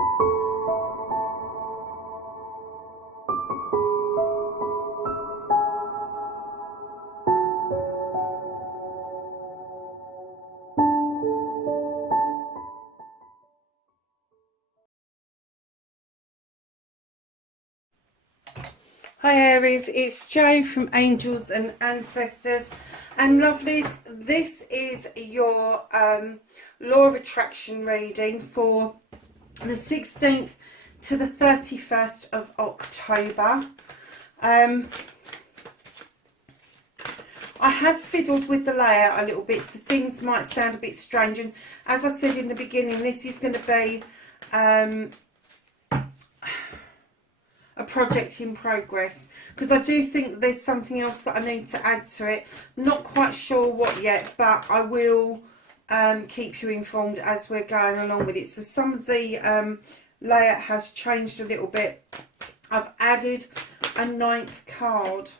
Hi Aries, it's Jo from Angels and Ancestors, and lovelies, this is your Law of Attraction reading for the 16th to the 31st of October. I have fiddled with the layout a little bit, so things might sound a bit strange, and as I said in the beginning, this is going to be a project in progress, because I do think there's something else that I need to add to it. Not quite sure what yet, but I will keep you informed as we're going along with it. So some of the layout has changed a little bit. I've added a 9th card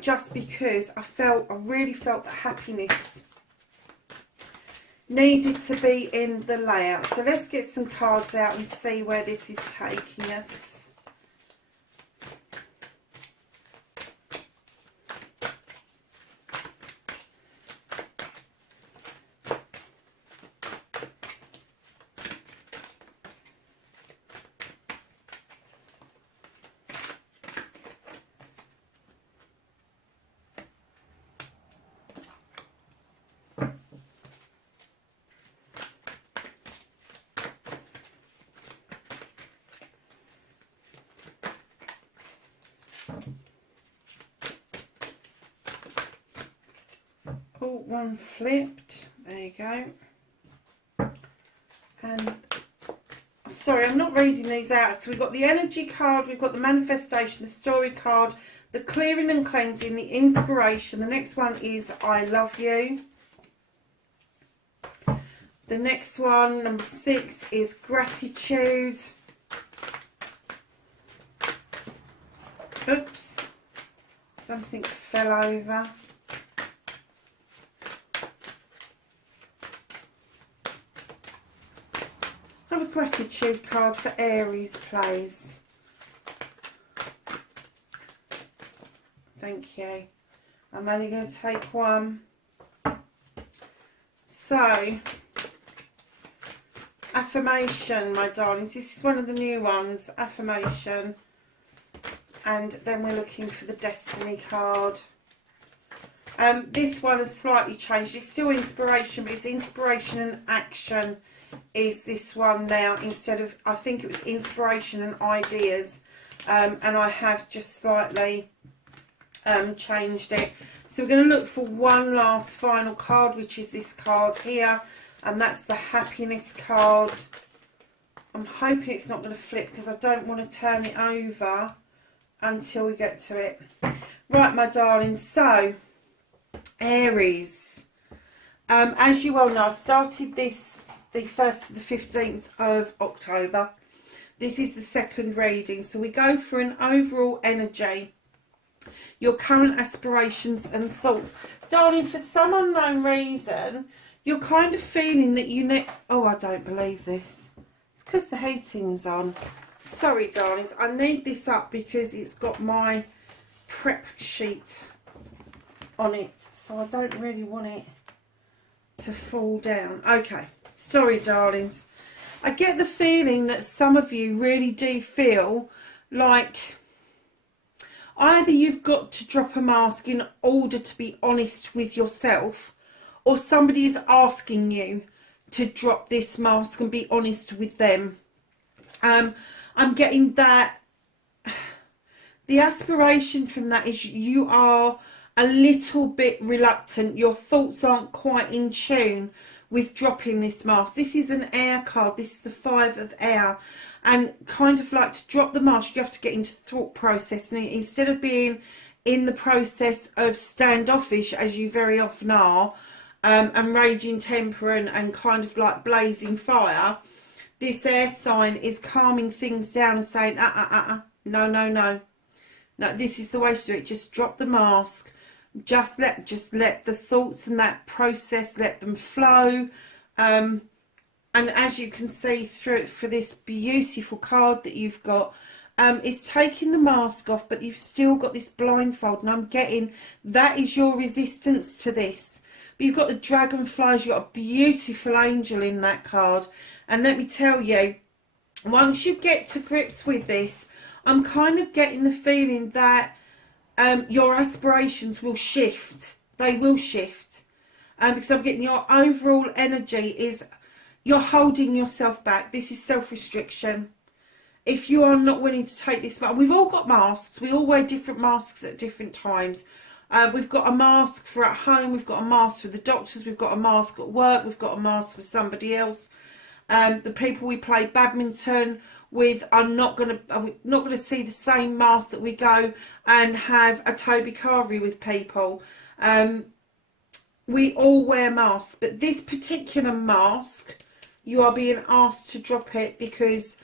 just because I really felt that happiness needed to be in the layout. So let's get some cards out and see where this is taking us. Oh, one flipped. There you go. And sorry, I'm not reading these out. So we've got the energy card, we've got the manifestation, the story card, the clearing and cleansing, the inspiration. The next one is I love you. The next one, number 6, is gratitude. Oops, something fell over. Have a gratitude card for Aries, please. Thank you. I'm only going to take one. So, affirmation, my darlings. This is one of the new ones, affirmation. And then we're looking for the destiny card. This one has slightly changed. It's still inspiration, but it's inspiration and action is this one now, instead of, I think it was inspiration and ideas, and I have just slightly changed it. So we're going to look for one last final card, which is this card here, and that's the happiness card. I'm hoping it's not going to flip, because I don't want to turn it over until we get to it. Right, my darling, so Aries, as you well know, I started this the 1st to the 15th of October. This is the second reading, so we go for an overall energy, your current aspirations and thoughts. Darling, for some unknown reason, you're kind of feeling that you need... Oh, I don't believe this. It's because the heating's on. Sorry, darlings, I need this up because it's got my prep sheet on it, so I don't really want it to fall down. Okay. Sorry, darlings. I get the feeling that some of you really do feel like either you've got to drop a mask in order to be honest with yourself, or somebody is asking you to drop this mask and be honest with them. I'm getting that the aspiration from that is you are a little bit reluctant. Your thoughts aren't quite in tune with dropping this mask. This is an air card. This is the 5 of air, and kind of like to drop the mask, you have to get into thought process, and instead of being in the process of standoffish, as you very often are, and raging temper and kind of like blazing fire, this air sign is calming things down and saying no, this is the way to do it. Just drop the mask. Just let the thoughts and that process, let them flow. And as you can see through for this beautiful card that you've got, it's taking the mask off, but you've still got this blindfold, and I'm getting that is your resistance to this. But you've got the dragonflies, you've got a beautiful angel in that card. And let me tell you, once you get to grips with this, I'm kind of getting the feeling that your aspirations will shift. They will shift. Because I'm getting your overall energy is you're holding yourself back. This is self-restriction. If you are not willing to take this mask, we've all got masks. We all wear different masks at different times. We've got a mask for at home. We've got a mask for the doctors. We've got a mask at work. We've got a mask for somebody else. The people we play badminton with are not going to see the same mask that we go and have a Toby Carvery with people. We all wear masks, but this particular mask, you are being asked to drop it because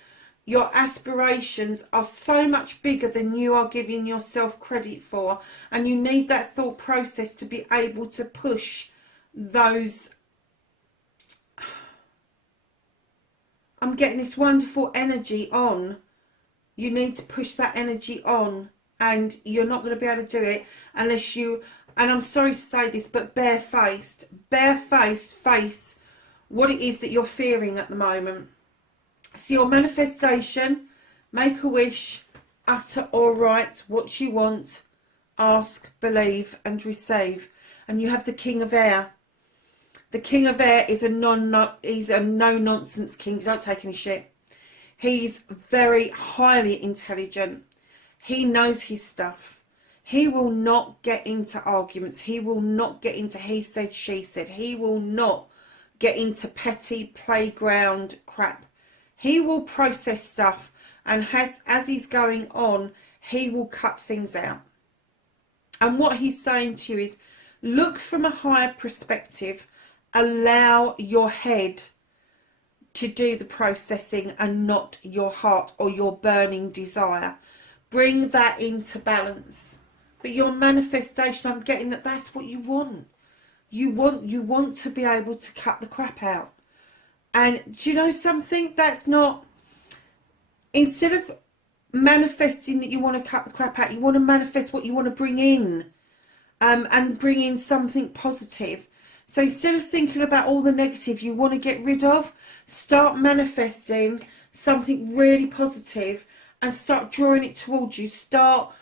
your aspirations are so much bigger than you are giving yourself credit for, and you need that thought process to be able to push those. I'm getting this wonderful energy on. You need to push that energy on, and you're not going to be able to do it unless you, and I'm sorry to say this, but barefaced face what it is that you're fearing at the moment. So your manifestation, make a wish, utter or write what you want, ask, believe and receive. And you have the King of Air. The King of Air is he's a no-nonsense king. He don't take any shit. He's very highly intelligent. He knows his stuff. He will not get into arguments. He will not get into he said, she said. He will not get into petty playground crap. He will process stuff, and as he's going on, he will cut things out. And what he's saying to you is, look from a higher perspective. Allow your head to do the processing and not your heart or your burning desire. Bring that into balance. But your manifestation, I'm getting that that's what you want. You want to be able to cut the crap out. And do you know something? That's not, instead of manifesting that you want to cut the crap out, you want to manifest what you want to bring in, and bring in something positive. So instead of thinking about all the negative you want to get rid of, start manifesting something really positive and start drawing it towards you. Start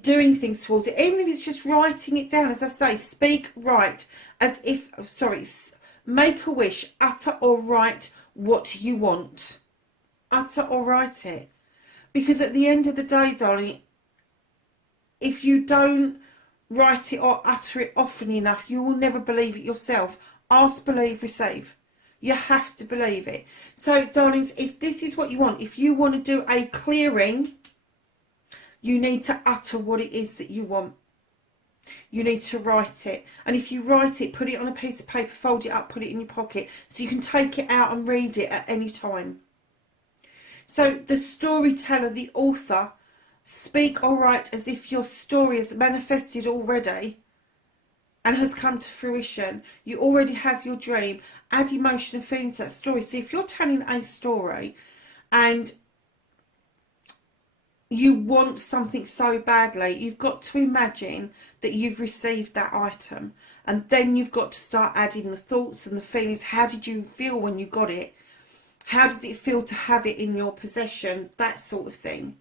doing things towards it, even if it's just writing it down. As I say, speak, write, as if, sorry, make a wish, utter or write what you want. Utter or write it. Because at the end of the day, darling, if you don't write it or utter it often enough, you will never believe it yourself. Ask, believe, receive. You have to believe it. So, darlings, if this is what you want, if you want to do a clearing, you need to utter what it is that you want. You need to write it. And if you write it, put it on a piece of paper, fold it up, put it in your pocket, so you can take it out and read it at any time. So the storyteller, the author, speak or write as if your story is manifested already and has come to fruition. You already have your dream. Add emotion and feeling to that story. So if you're telling a story and you want something so badly, you've got to imagine that you've received that item, and then you've got to start adding the thoughts and the feelings. How did you feel when you got it? How does it feel to have it in your possession? That sort of thing.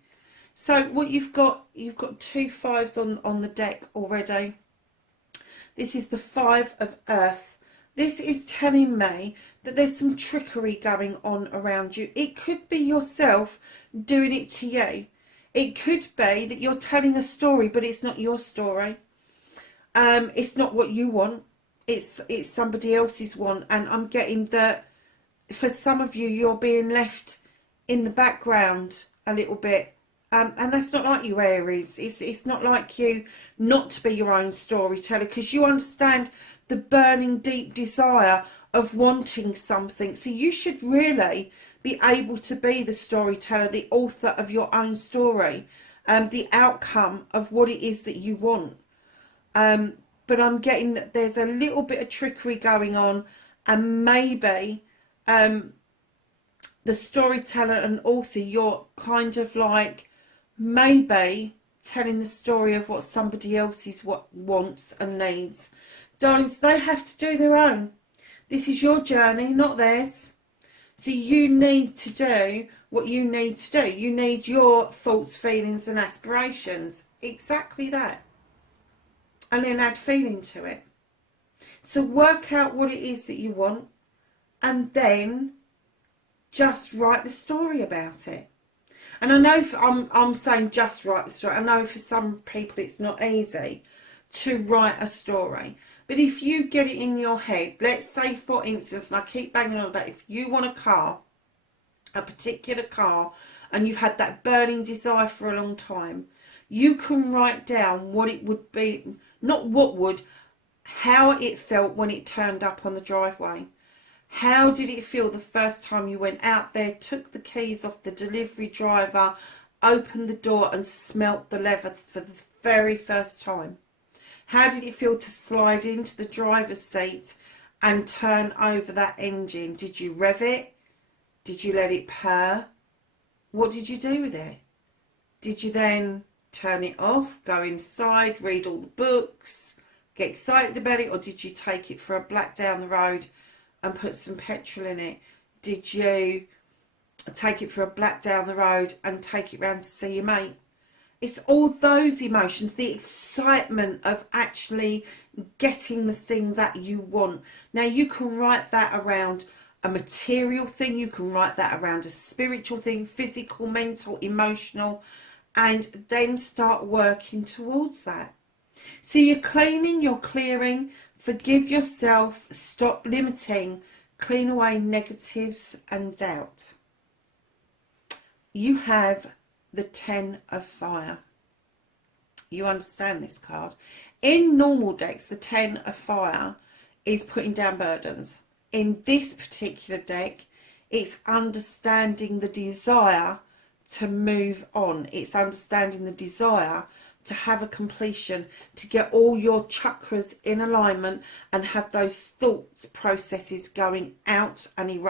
So what you've got 2 5s on the deck already. This is the 5 of Earth. This is telling me that there's some trickery going on around you. It could be yourself doing it to you. It could be that you're telling a story, but it's not your story. It's not what you want. It's somebody else's want. And I'm getting that for some of you, you're being left in the background a little bit. And that's not like you, Aries. It's not like you not to be your own storyteller, because you understand the burning deep desire of wanting something. So you should really be able to be the storyteller, the author of your own story, the outcome of what it is that you want. But I'm getting that there's a little bit of trickery going on, and maybe the storyteller and author, you're kind of like maybe telling the story of what somebody else's wants and needs. Darlings, they have to do their own. This is your journey, not theirs. So you need to do what you need to do. You need your thoughts, feelings and aspirations. Exactly that. And then add feeling to it. So work out what it is that you want and then just write the story about it. And I know I'm saying just write the story. I know for some people it's not easy to write a story. But if you get it in your head, let's say for instance, and I keep banging on about, if you want a car, a particular car, and you've had that burning desire for a long time, you can write down what it would be, not what would, how it felt when it turned up on the driveway. How did it feel the first time you went out there, took the keys off the delivery driver, opened the door and smelt the leather for the very first time? How did it feel to slide into the driver's seat and turn over that engine? Did you rev it? Did you let it purr? What did you do with it? Did you then turn it off, go inside, read all the books, get excited about it? Or did you take it for a black down the road and put some petrol in it? Did you take it for a black down the road and take it round to see your mate? It's all those emotions, the excitement of actually getting the thing that you want. Now you can write that around a material thing, you can write that around a spiritual thing, physical, mental, emotional, and then start working towards that. So you're cleaning, you're clearing, forgive yourself, stop limiting, clean away negatives and doubt. You have the 10 of fire. You understand this card. In normal decks, the 10 of fire is putting down burdens. In this particular deck, it's understanding the desire to move on. It's understanding the desire to have a completion, to get all your chakras in alignment and have those thoughts processes going out and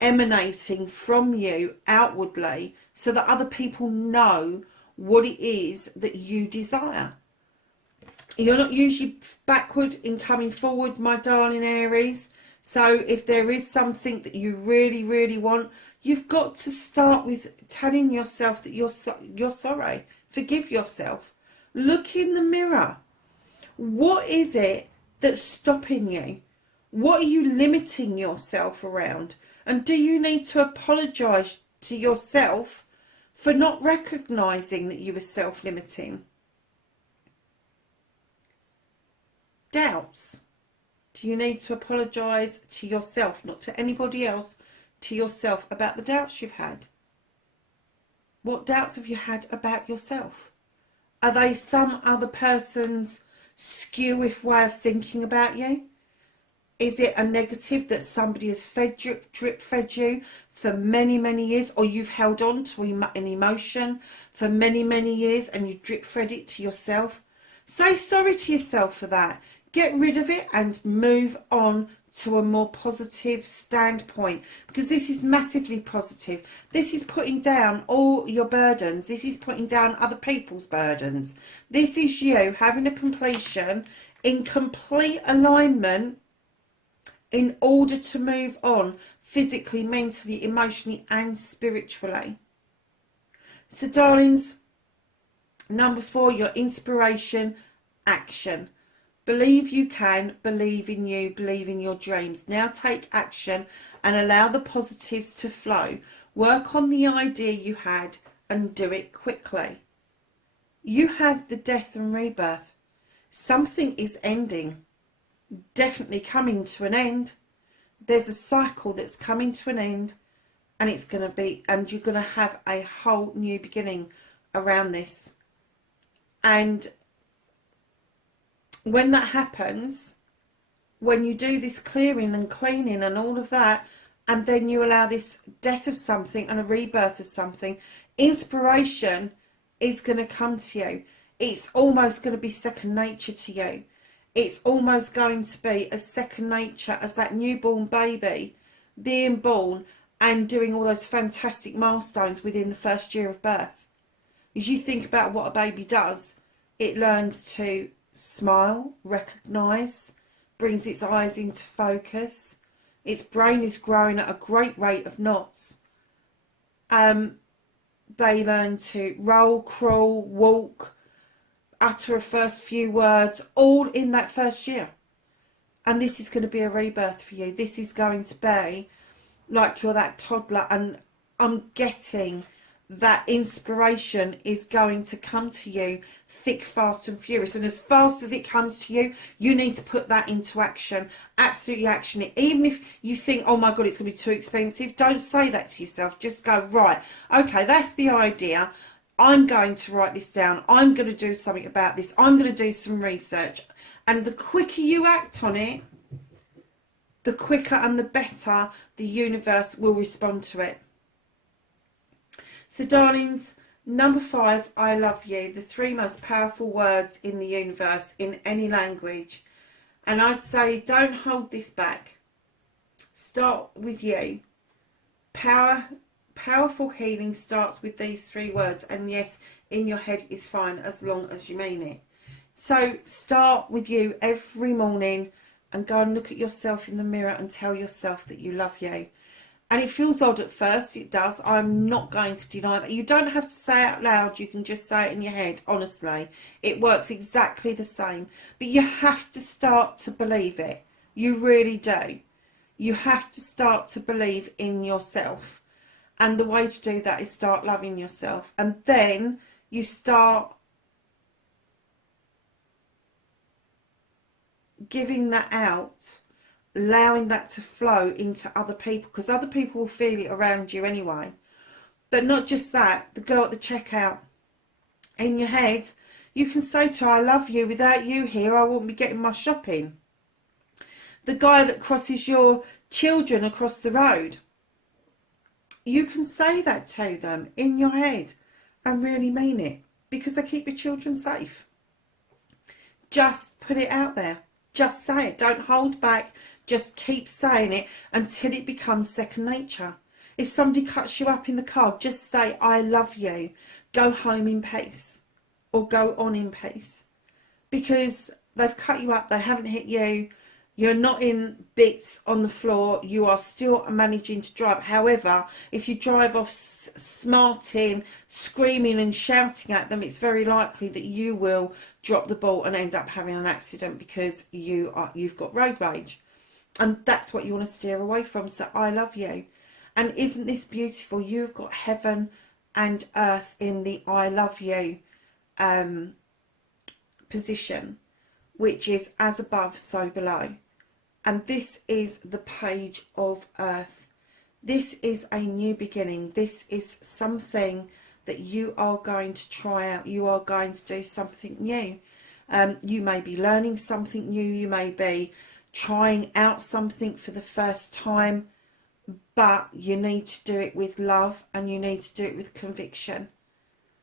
emanating from you outwardly, so that other people know what it is that you desire. You're not usually backward in coming forward, my darling Aries. So if there is something that you really, really want, you've got to start with telling yourself that you're sorry. Forgive yourself. Look in the mirror. What is it that's stopping you? What are you limiting yourself around? And do you need to apologise to yourself for not recognising that you were self-limiting? Doubts. Do you need to apologise to yourself, not to anybody else, to yourself about the doubts you've had? What doubts have you had about yourself? Are they some other person's skewish way of thinking about you? Is it a negative that somebody has drip fed you for many, many years, or you've held on to an emotion for many, many years and you drip fed it to yourself? Say sorry to yourself for that. Get rid of it and move on to a more positive standpoint, because this is massively positive. This is putting down all your burdens. This is putting down other people's burdens. This is you having a completion in complete alignment in order to move on physically, mentally, emotionally and spiritually. So darlings, number 4, your inspiration, action. Believe you can, believe in you, believe in your dreams. Now take action and allow the positives to flow. Work on the idea you had and do it quickly. You have the death and rebirth. Something is ending, definitely coming to an end. There's a cycle that's coming to an end, and it's going to be, and you're going to have a whole new beginning around this. And when that happens, when you do this clearing and cleaning and all of that, and then you allow this death of something and a rebirth of something, inspiration is going to come to you. It's almost going to be second nature to you. It's almost going to be as second nature as that newborn baby being born and doing all those fantastic milestones within the first year of birth. As you think about what a baby does, it learns to smile, recognise, brings its eyes into focus. Its brain is growing at a great rate of knots. They learn to roll, crawl, walk, utter a first few words, all in that first year. And this is going to be a rebirth for you. This is going to be like you're that toddler, and I'm getting that inspiration is going to come to you thick, fast and furious. And as fast as it comes to you, you need to put that into action. Absolutely action it. Even if you think, oh my God, it's going to be too expensive, don't say that to yourself. Just go, right, okay, that's the idea. I'm going to write this down. I'm going to do something about this. I'm going to do some research. And the quicker you act on it, the quicker and the better the universe will respond to it. So darlings, number 5, I love you. The 3 most powerful words in the universe in any language. And I'd say don't hold this back. Start with you. Powerful healing starts with these 3 words. And yes, in your head is fine as long as you mean it. So start with you every morning and go and look at yourself in the mirror and tell yourself that you love you. And it feels odd at first, it does. I'm not going to deny that. You don't have to say it out loud, you can just say it in your head, honestly. It works exactly the same. But you have to start to believe it. You really do. You have to start to believe in yourself. And the way to do that is start loving yourself. And then you start giving that out, allowing that to flow into other people, because other people will feel it around you anyway. But not just that, the girl at the checkout, in your head you can say to her, I love you, without you here I wouldn't be getting my shopping. The guy that crosses your children across the road, you can say that to them in your head and really mean it, because they keep your children safe. Just put it out there. Just say it. Don't hold back. Just keep saying it until it becomes second nature. If somebody cuts you up in the car, just say, I love you. Go home in peace. Or go on in peace. Because they've cut you up, they haven't hit you. You're not in bits on the floor. You are still managing to drive. However, if you drive off smarting, screaming and shouting at them, it's very likely that you will drop the ball and end up having an accident because you've got road rage. And that's what you want to steer away from. So I love you. And isn't this beautiful? You've got heaven and earth in the I love you position, which is as above, so below. And this is the page of earth. This is a new beginning. This is something that you are going to try out. You are going to do something new. You may be learning something new. You may be trying out something for the first time. But you need to do it with love, and you need to do it with conviction.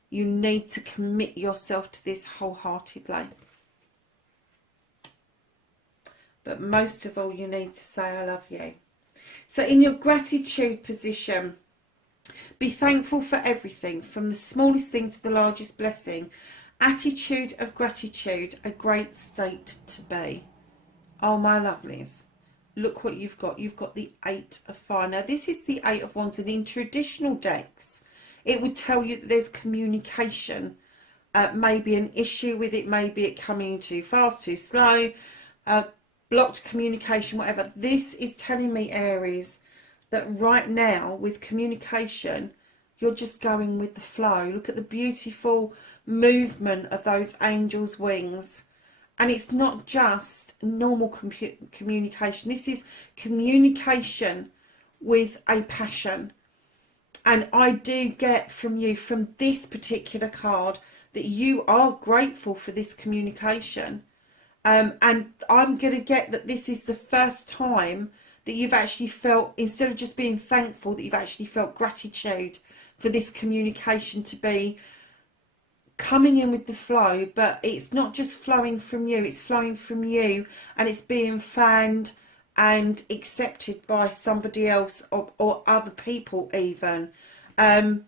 You need to commit yourself to this wholeheartedly. But most of all, you need to say, I love you. So in your gratitude position, be thankful for everything, from the smallest thing to the largest blessing. Attitude of gratitude, a great state to be. Oh, my lovelies, look what you've got. You've got the 8 of Fire. Now, this is the 8 of Wands, and in traditional decks, it would tell you that there's communication. Maybe an issue with it, maybe it coming too fast, too slow, blocked communication, whatever. This is telling me, Aries, that right now with communication, you're just going with the flow. Look at the beautiful movement of those angels' wings. And it's not just normal communication. This is communication with a passion. And I do get from you, from this particular card, that you are grateful for this communication. And I'm going to get that this is the first time that you've actually felt, instead of just being thankful, that you've actually felt gratitude for this communication to be coming in with the flow, but it's not just flowing from you, it's flowing from you and it's being fanned and accepted by somebody else, or other people even. I'm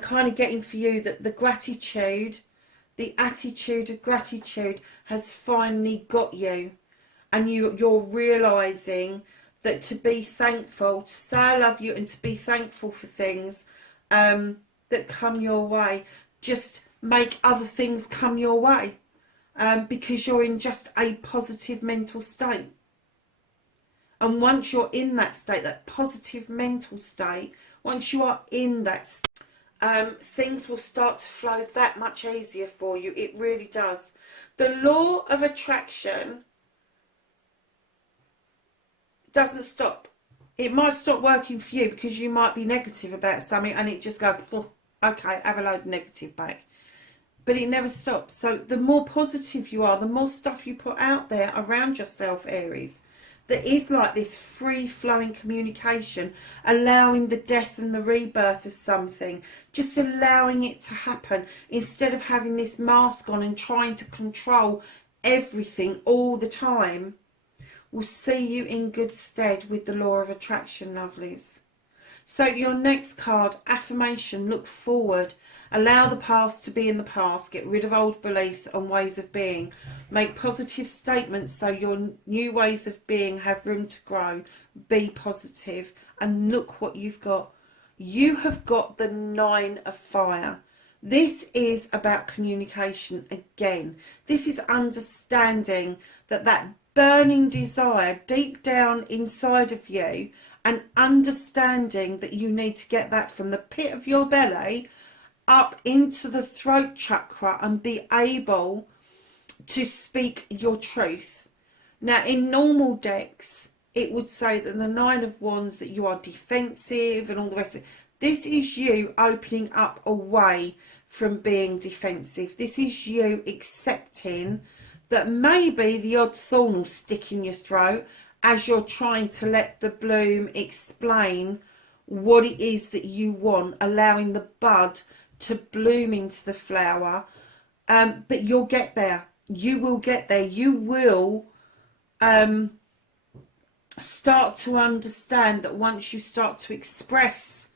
kind of getting for you that the gratitude, the attitude of gratitude has finally got you, and you're realising that to be thankful, to say I love you and to be thankful for things that come your way, just make other things come your way, because you're in just a positive mental state. And once you're in that state, that positive mental state, once you are in that state, things will start to flow that much easier for you. It really does. The law of attraction doesn't stop. It might stop working for you because you might be negative about something and it just goes, oh, okay, have a load of negative back. But it never stops. So the more positive you are, the more stuff you put out there around yourself, Aries, that is like this free-flowing communication, allowing the death and the rebirth of something, just allowing it to happen, instead of having this mask on and trying to control everything all the time, will see you in good stead with the law of attraction, lovelies. So your next card, affirmation, look forward. Allow the past to be in the past. Get rid of old beliefs and ways of being. Make positive statements so your new ways of being have room to grow. Be positive. And look what you've got. You have got the 9 of fire. This is about communication again. This is understanding that burning desire deep down inside of you, and understanding that you need to get that from the pit of your belly up into the throat chakra and be able to speak your truth. Now, in normal decks, it would say that the 9 of Wands, that you are defensive and all the rest of it. This is you opening up away from being defensive. This is you accepting that maybe the odd thorn will stick in your throat as you're trying to let the bloom explain what it is that you want, allowing the bud to bloom into the flower. But you'll get there. You will get there. You will start to understand that once you start to express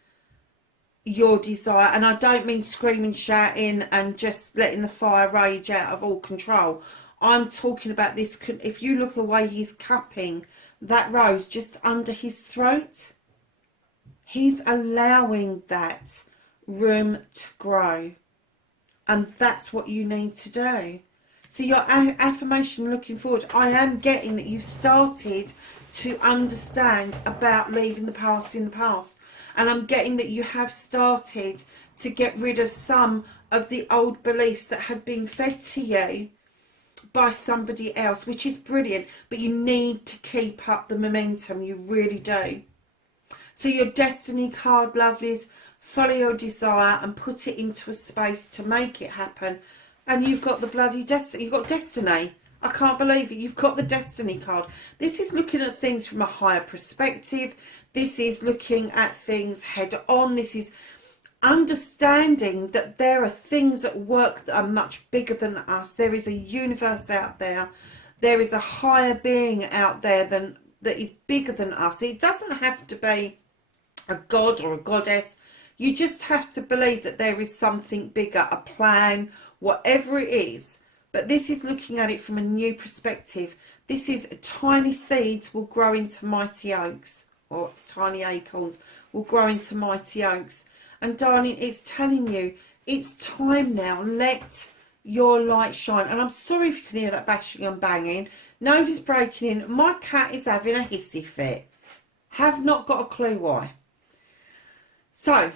your desire, and I don't mean screaming, shouting and just letting the fire rage out of all control. I'm talking about this. If you look the way he's cupping that rose just under his throat, he's allowing that room to grow, and that's what you need to do. So your affirmation, looking forward, I am getting that you've started to understand about leaving the past in the past, and I'm getting that you have started to get rid of some of the old beliefs that had been fed to you by somebody else, which is brilliant, but you need to keep up the momentum. You really do. So your destiny card, lovelies, follow your desire and put it into a space to make it happen. And you've got the bloody destiny. You've got destiny. I can't believe it. You've got the destiny card. This is looking at things from a higher perspective. This is looking at things head on. This is understanding that there are things at work that are much bigger than us. There is a universe out there. There is a higher being out there that is bigger than us. It doesn't have to be a god or a goddess. You just have to believe that there is something bigger, a plan, whatever it is. But this is looking at it from a new perspective. This is tiny seeds will grow into mighty oaks, or tiny acorns will grow into mighty oaks. And darling, it's telling you, it's time now. Let your light shine. And I'm sorry if you can hear that bashing and banging. Nobody's breaking in. My cat is having a hissy fit. Have not got a clue why. So,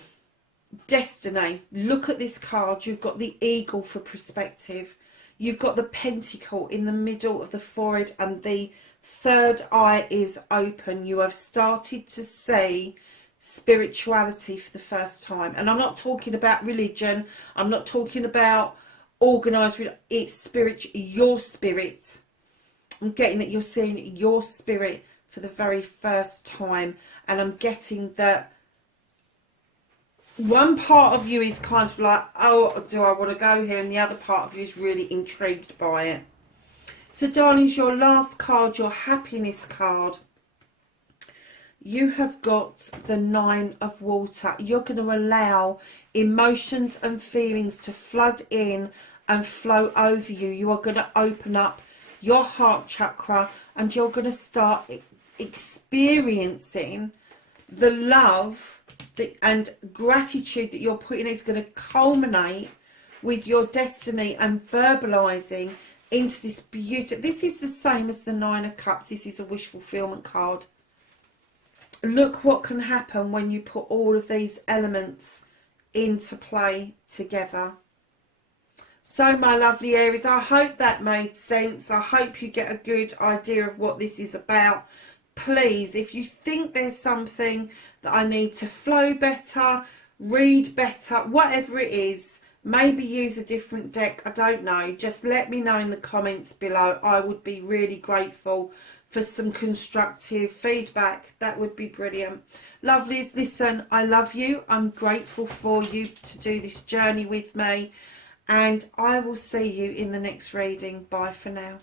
destiny. Look at this card. You've got the eagle for perspective. You've got the pentacle in the middle of the forehead, and the third eye is open. You have started to see spirituality for the first time. And I'm not talking about religion. I'm not talking about organised. It's spirit, your spirit. I'm getting that you're seeing your spirit for the very first time. And I'm getting that one part of you is kind of like, oh, do I want to go here? And the other part of you is really intrigued by it. So, darlings, your last card, your happiness card, you have got the 9 of water. You're going to allow emotions and feelings to flood in and flow over you. You are going to open up your heart chakra and you're going to start experiencing the love and gratitude that you're putting in. Is going to culminate with your destiny and verbalizing into this beautiful. This is the same as the 9 of Cups. This is a wish fulfillment card. Look what can happen when you put all of these elements into play together. So, my lovely Aries, I hope that made sense. I hope you get a good idea of what this is about. Please, if you think there's something that I need to flow better, read better, whatever it is, maybe use a different deck, I don't know, just let me know in the comments below. I would be really grateful for some constructive feedback. That would be brilliant. Lovelies, listen, I love you. I'm grateful for you to do this journey with me, and I will see you in the next reading. Bye for now.